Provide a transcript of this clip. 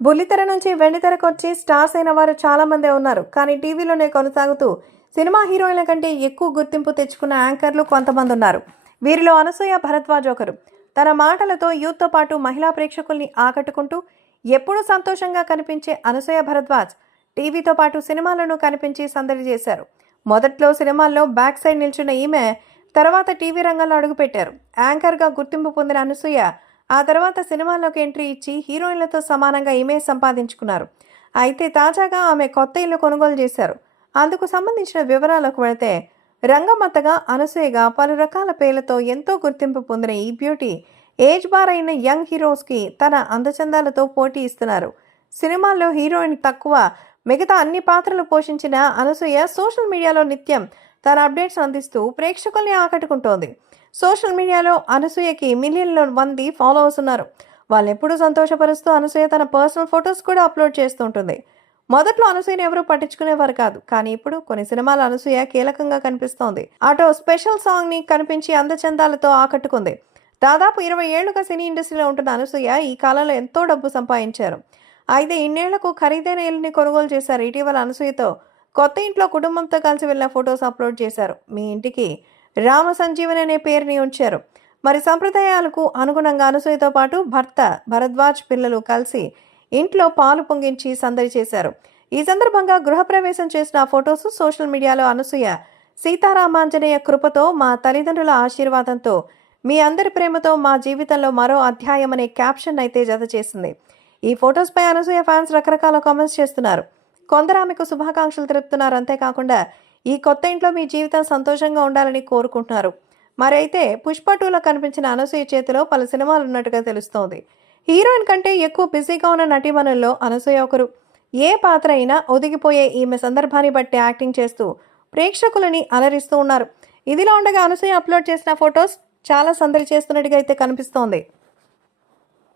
బుల్లితెర నుంచి వెండితెరకు వచ్చి స్టార్స్ అయిన వారు చాలా మందే ఉన్నారు. కానీ టీవీలోనే కొనసాగుతూ సినిమా హీరోయిన్ల కంటే ఎక్కువ గుర్తింపు తెచ్చుకున్న యాంకర్లు కొంతమంది ఉన్నారు. వీరిలో అనసూయ భరద్వాజ్ ఒకరు. తన మాటలతో యూత్తో పాటు మహిళా ప్రేక్షకుల్ని ఆకట్టుకుంటూ ఎప్పుడూ సంతోషంగా కనిపించే అనసూయ భరద్వాజ్ టీవీతో పాటు సినిమాలను కనిపించి సందడి చేశారు. మొదట్లో సినిమాల్లో బ్యాక్ సైడ్ నిల్చున్న ఈమె తర్వాత టీవీ రంగంలో అడుగుపెట్టారు. యాంకర్గా గుర్తింపు పొందిన అనసూయ ఆ తర్వాత సినిమాల్లోకి ఎంట్రీ ఇచ్చి హీరోయిన్లతో సమానంగా ఇమేజ్ సంపాదించుకున్నారు. అయితే తాజాగా ఆమె కొత్త ఇల్లు కొనుగోలు చేశారు. అందుకు సంబంధించిన వివరాలకు వెళితే రంగమ్మత్తగా అనసూయగా పలు రకాల పేర్లతో ఎంతో గుర్తింపు పొందిన ఈ బ్యూటీ ఏజ్ బార్ అయిన యంగ్ హీరోస్కి తన అందచందాలతో పోటీ ఇస్తున్నారు. సినిమాల్లో హీరోయిన్ తక్కువ మిగతా అన్ని పాత్రలు పోషించిన అనసూయ సోషల్ మీడియాలో నిత్యం తన అప్డేట్స్ అందిస్తూ ప్రేక్షకుల్ని ఆకట్టుకుంటోంది. సోషల్ మీడియాలో అనసూయకి మిలియన్ల మంది ఫాలోవర్స్ ఉన్నారు. వాళ్ళు ఎప్పుడూ సంతోషపరుస్తూ అనసూయ తన పర్సనల్ ఫొటోస్ కూడా అప్లోడ్ చేస్తుంటుంది. మొదట్లో అనసూయను ఎవరూ పట్టించుకునేవారు కాదు. కానీ ఇప్పుడు కొన్ని సినిమాల అనసూయ కీలకంగా కనిపిస్తోంది. అటో స్పెషల్ సాంగ్ని కనిపించి అందచందాలతో ఆకట్టుకుంది. దాదాపు 20 ఏళ్లుగా సినీ ఇండస్ట్రీలో ఉంటున్న అనసూయ ఈ కాలంలో ఎంతో డబ్బు సంపాదించారు. అయితే ఇన్నేళ్లకు ఖరీదైన ఇల్లుని కొనుగోలు చేశారు. ఇటీవల అనసూయతో కొత్త ఇంట్లో కుటుంబంతో కలిసి వెళ్ళిన ఫొటోస్ అప్లోడ్ చేశారు. మీ ఇంటికి రామ సంజీవన్ అనే పేరుని ఉంచారు. మరి సంప్రదాయాలకు అనుగుణంగా అనసూయతో పాటు భర్త భరద్వాజ్ పిల్లలు కలిసి ఇంట్లో పాలు పొంగించి సందడి చేశారు. ఈ సందర్భంగా గృహప్రవేశం చేసిన ఆ ఫొటోస్ సోషల్ మీడియాలో అనసూయ సీతారామాంజనేయ కృపతో మా తల్లిదండ్రుల ఆశీర్వాదంతో మీ అందరి ప్రేమతో మా జీవితంలో మరో అధ్యాయం అనే క్యాప్షన్ అయితే జత చేసింది. ఈ ఫొటోస్పై అనసూయ ఫ్యాన్స్ రకరకాల కామెంట్స్ చేస్తున్నారు. కొందరు ఆమెకు శుభాకాంక్షలు తెలుపుతున్నారు. అంతేకాకుండా ఈ కొత్త ఇంట్లో మీ జీవితం సంతోషంగా ఉండాలని కోరుకుంటున్నారు. మరైతే పుష్ప 2లో కనిపించిన అనసూయ చేతిలో పలు సినిమాలు ఉన్నట్టుగా తెలుస్తోంది. హీరోయిన్ కంటే ఎక్కువ బిజీగా ఉన్న నటీమణుల్లో అనసూయ ఒకరు. ఏ పాత్ర అయినా ఒదిగిపోయే ఈమె సందర్భాన్ని బట్టి యాక్టింగ్ చేస్తూ ప్రేక్షకులని అలరిస్తూ ఉన్నారు. ఇదిలా ఉండగా అనసూయ అప్లోడ్ చేసిన ఫొటోస్ చాలా సందడి చేస్తున్నట్టుగా అయితే కనిపిస్తోంది.